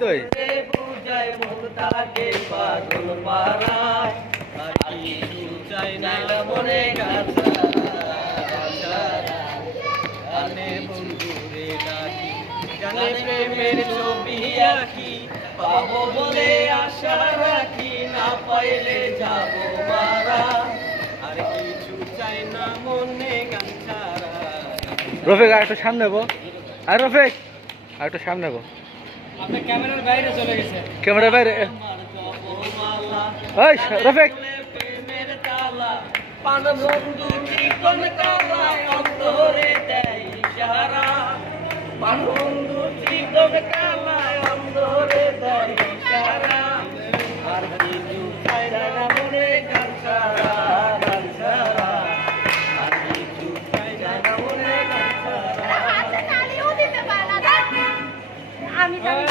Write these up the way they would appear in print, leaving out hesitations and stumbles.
তুই বুঝায় মুক্তাকে পাগল পাড়ায় আর কিছু চাই না মনে কাছে আনে বন্ধুরে ডাকি জানে প্রেমের ছবি আঁকি পাবো বলে আশা রাখি না পাইলে যাবো মারা আর কিছু চাই না মনে গান ছাড়া রফিক আর একটু সামনে নেবো আর রফিক আর একটু সামনে নেবো আপনি ক্যামেরার বাইরে চলে গেছেন ক্যামেরার বাইরে ওই রফিক প্রেমের তালা পান বন্ধু চিকন কালায় অন্তরে দেয় ইশারা পান বন্ধু চিকন কালায় অন্তরে দেয় ইশারা আর কিছু চাই না মনে গান ছাড়া গান ছাড়া আর কিছু চাই না মনে গান ছাড়া আমি জানি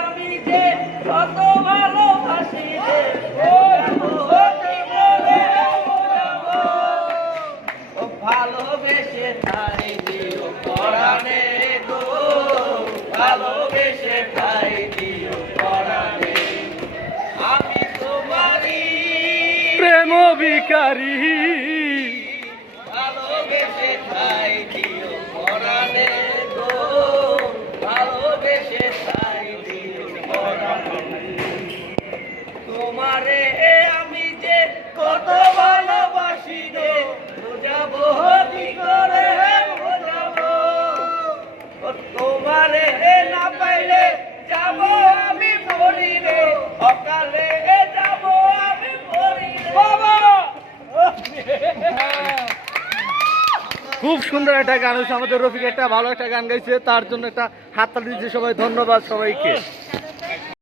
আমি যে কত ভালোবাসি রে ভালোবেসে তাই দিও পরাণে গো ভালোবেসে তাই দিও পরাণে আমি তোমারই প্রেম ভিখারি ভালোবেসে তাই দিও পরাণে গো ভালোবেসে তাই দিও পরাণে তোমারে আমি যে কত ভালোবাসি রে বুঝাবো কি করে বুঝাবো তোমারে না পাইলে যাব আমি মরি রে অকালে যাব আমি মরি রে বাবা খুব সুন্দর একটা গান হয়েছে আমাদের রফিক একটা ভালো একটা গান গাইছে তার জন্য একটা হাততালি দিচ্ছে সবাই ধন্যবাদ সবাইকে